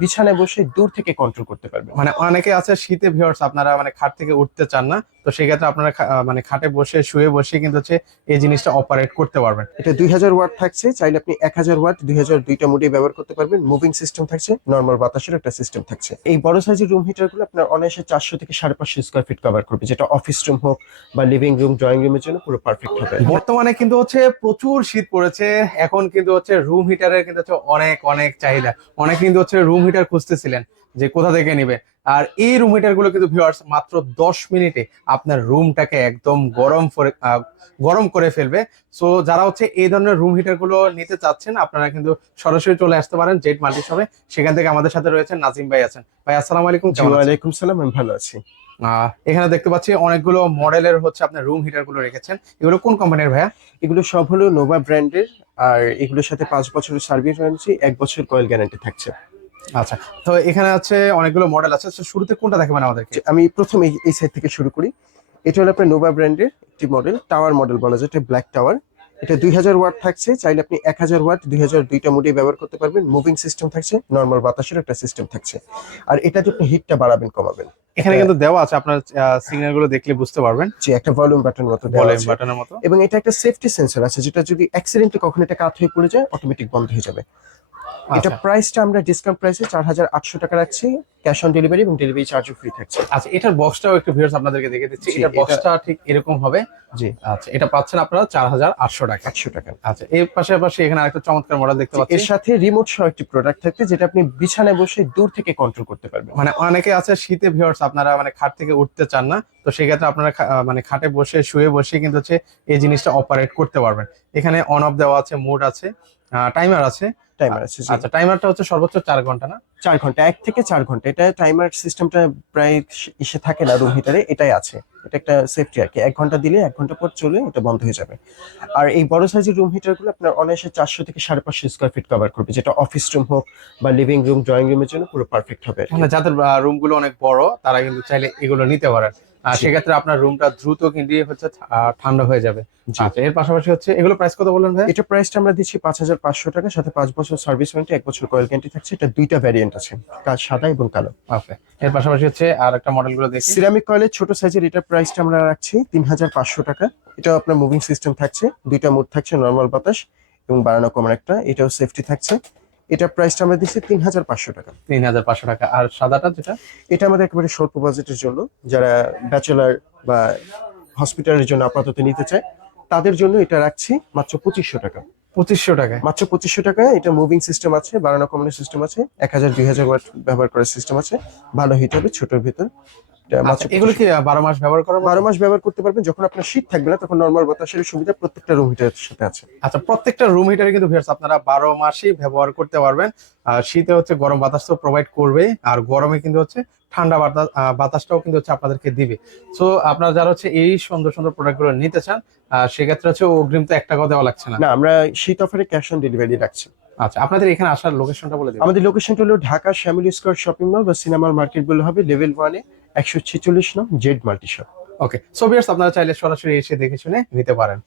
বিছানায় বসে দূর থেকে কন্ট্রোল করতে পারবেন। মানে অনেকে আছে শীতে ভিউয়ার্স আপনারা মানে খাট থেকে উঠতে চান না, তো সেক্ষেত্রে আপনারা মানে খাটে বসে শুয়ে বসে কিন্তু হচ্ছে এই জিনিসটা অপারেট করতে পারবেন। এটা 2000 ওয়াট থাকছে, চাইলে আপনি 1000 ওয়াট 2000 দুইটা মোডে ব্যবহার করতে পারবেন। মুভিং সিস্টেম থাকছে, নর্মাল বাতাসের একটা সিস্টেম থাকছে। এই বড় সাইজের রুম হিটার গুলো আপনার অনায়াসে 400 থেকে 550 স্কয়ার ফিট কভার করবে, যেটা অফিস রুম হোক বা লিভিং রুম, ড্রয়িং রুমের জন্য পুরো পারফেক্ট হবে। বর্তমানে কিন্তু হচ্ছে প্রচুর শীত পড়েছে, এখন কিন্তু হচ্ছে রুম হিটারের কিন্তু হচ্ছে অনেক অনেক চাহিদা। অনেক কিন্তু হচ্ছে রুম হিটার খুঁজতেছিলেন যে কোথা থেকে নিবে, আর এই রুম হিটার গুলো কিন্তু ভিউয়ার্স মাত্র 10 মিনিটে আপনার রুমটাকে একদম গরম করে ফেলবে। সো যারা হচ্ছে এই ধরনের রুম হিটার গুলো নিতে চাচ্ছেন আপনারা কিন্তু সরাসরি চলে আসতে পারেন জেড মাল্টি শপে। সেখান থেকে আমাদের সাথে রয়েছেন নাজিম ভাই আছেন। ভাই আসসালামু আলাইকুম। ওয়ালাইকুম সালাম, আমি ভালো আছি। এখানে দেখতে পাচ্ছি অনেকগুলো মডেলের হচ্ছে আপনার রুম হিটার গুলো রেখেছেন, এগুলো কোন কোম্পানির ভাইয়া? এগুলো সব হলো নোভা ব্র্যান্ডের, আর এগুলোর সাথে 5 বছরের সার্ভিস ওয়ারেন্টি, 1 বছর কয়েল গ্যারান্টি থাকছে। আচ্ছা, তো এখানে আছে অনেকগুলো মডেল আছে, তো শুরুতে কোনটা দেখাবেন আমাদেরকে? আমি প্রথমে এই সাইড থেকে শুরু করি। এটা হলো আপনার নোভা ব্র্যান্ডের একটি মডেল, টাওয়ার মডেল বলা যায়, এটা ব্ল্যাক টাওয়ার। এটা 2000 ওয়াট থাকছে, চাইলে আপনি 1000 ওয়াট 2000 দুইটা মোডে ব্যবহার করতে পারবেন। মুভিং সিস্টেম থাকছে, নর্মাল বাতাসের একটা সিস্টেম থাকছে। আর এটাতে আপনি হিটটা বাড়াবেন কমাবেন। এখানে কিন্তু দেওয়া আছে, আপনার সিগন্যাল গুলো দেখলে বুঝতে পারবেন যে একটা ভলিউম বাটন মতো দেওয়া ভলিউম আছে, বাটনের মতো। এবং এটা একটা সেফটি সেন্সর আছে, যেটা যদি অ্যাক্সিডেন্টে কখনো এটা কাত হয়ে পড়ে যায় অটোমেটিক বন্ধ হয়ে যাবে। এটা আচ্ছা প্রাইসটা আমরা ডিসকাউন্ট প্রাইসে 4800 টাকা রাখছি, ক্যাশ অন ডেলিভারি এবং ডেলিভারি চার্জও ফ্রি থাকছে। আচ্ছা, এটার বক্সটাও একটু ভিউয়ার্স আপনাদেরকে দেখে দিচ্ছি। জি, এটার বক্সটা ঠিক এরকম হবে। জি, আচ্ছা, এটা পাচ্ছেন আপনারা 4800 টাকা। 800 টাকা। আচ্ছা, এর পাশাপাশি এখানে আরেকটা চমৎকার মডেল দেখতে পাচ্ছি। এর সাথে রিমোট সহ একটি প্রোডাক্ট থাকবে, যেটা আপনি বিছানায় বসে দূর থেকে কন্ট্রোল করতে পারবেন। মানে অনেকে আছে শীতে ভিউয়ার্স আপনারা মানে খাট থেকে উঠতে চান না, তো সেক্ষেত্রে আপনারা মানে খাটে বসে শুয়ে বসে কিন্তু হচ্ছে এই জিনিসটা অপারেট করতে পারবেন। এখানে অন অফ দেওয়া আছে, মোড আছে, টাইমার আছে। টাইমার আছে, জি। আচ্ছা, টাইমারটা হচ্ছে সর্বোচ্চ 4 ঘন্টা না? 4 ঘন্টা, 1 থেকে 4 ঘন্টা। এটা টাইমার সিস্টেমটা প্রায় ইসে থাকে না রুম হিটারে, এটাই আছে। এটা একটা সেফটি আর কি, 1 ঘন্টা দিলে 1 ঘন্টা পর চলে এটা বন্ধ হয়ে যাবে। আর এই বড় সাইজের রুম হিটার গুলো আপনার অনায়াসে 400 থেকে 550 স্কয়ার ফিট কভার করবে, যেটা অফিস রুম হোক বা লিভিং রুম, ড্রয়িং রুমের জন্য পুরো পারফেক্ট হবে আর কি। মানে যাদের রুম গুলো অনেক বড় তারা কিন্তু চাইলে এগুলো নিতে পারেন। জি। সেক্ষেত্রে আপনার রুমটা দ্রুত কিন্তু হচ্ছে ঠান্ডা হয়ে যাবে। জি। আচ্ছা, এর পাশাপাশি হচ্ছে এগুলো প্রাইস কত বললেন ভাই? এটা প্রাইসটা আমরা দিচ্ছি 5500 টাকা, সাথে 5 বছর সার্ভিস ওয়ারেন্টি, 1 বছর কয়েল গ্যারান্টি থাকছে। এটা দুইটা ভ্যারিয়েন্ট আছে, সাদা এবং কালো। ওকে, এর পাশাপাশি হচ্ছে আর একটা মডেল গুলো দেখি। সিরামিক কয়েলের ছোট সাইজের এটা প্রাইসটা আমরা রাখছি 3500 টাকা। এটা আপনার মুভিং সিস্টেম থাকছে, দুইটা মোড থাকছে, নর্মাল বাতাস এবং বাড়ানো কমার একটা, এটাও সেফটি থাকছে। এটা প্রাইসটা আমরা দিচ্ছি 3500 টাকা। 3500 টাকা। আর সাদাটা যেটা? এটা আমাদের একেবারে স্বল্প বাজেটের জন্য, যারা ব্যাচেলার বা হসপিটালের জন্য আপাতত নিতে চায় তাদের জন্য এটা রাখছি মাত্র 2500 টাকা। 2500 টাকায়? মাত্র 2500 টাকা। এটা মুভিং সিস্টেম আছে, বাড়ানো কমানোর সিস্টেম আছে, 1000 2000 ওয়াট ব্যবহার করার সিস্টেম আছে, ভালো হিট হবে ছোটর ভিতর। এটা মাত্র আচ্ছা, এগুলো কি 12 মাস ব্যবহার করার মতো? 12 মাস ব্যবহার করতে পারবেন। যখন আপনার শীত থাকবে না তখন নর্মাল বাতাসের সুবিধা প্রত্যেকটা রুম হিটারের সাথে আছে। আচ্ছা, প্রত্যেকটা রুম হিটারে কিন্তু ভিউয়ার্স আপনারা 12 মাসই ব্যবহার করতে পারবেন। আর শীতে হচ্ছে গরম বাতাস তো প্রোভাইড করবে, আর গরমে কিন্তু হচ্ছে ঠান্ডা বাতাসটাও কিন্তু হচ্ছে আপনাদেরকে দিবে। সো আপনারা যারা হচ্ছে এই সুন্দর সুন্দর প্রোডাক্ট গুলো নিতে চান সেক্ষেত্রে হচ্ছে অগ্রিম তো 1 টাকাও দেওয়া লাগছে না। না, আমরা শীত অফারে ক্যাশ অন ডেলিভারি রাখছি। আচ্ছা, আপনাদের এখানে আসার লোকেশনটা বলে দিন। আমাদের লোকেশনটা হলো Dhaka Shyamoli square shopping mall বা সিনেমা মার্কেট বলে হবে, লেভেল 1 এ 146 নং জেড মাল্টি শপ। ওকে, সো ভিউয়ার্স আপনারা চাইলে সরাসরি এসে দেখে শুনে নিতে পারেন।